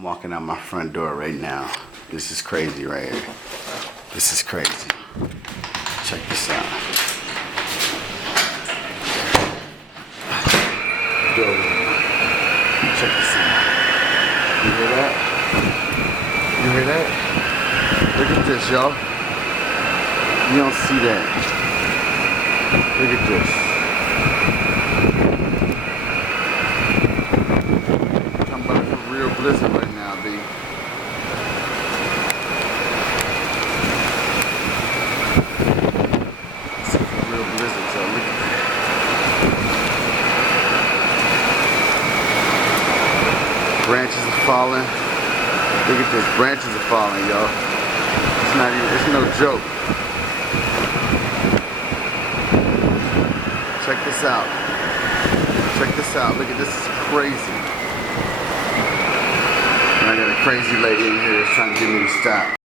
I'm walking out my front door right now. This is crazy right here. This is crazy. Check this out. Check this out. You hear that? You hear that? Look at this, y'all. You don't see that. Look at this. I'm about to a real blizzard right now, B. This is a real blizzard, so look at that. Branches are falling. Look at this. Branches are falling, y'all. It's not even, it's no joke. Check this out. Check this out. Look at this. Is crazy. And I got a crazy lady in here that's trying to get me to stop.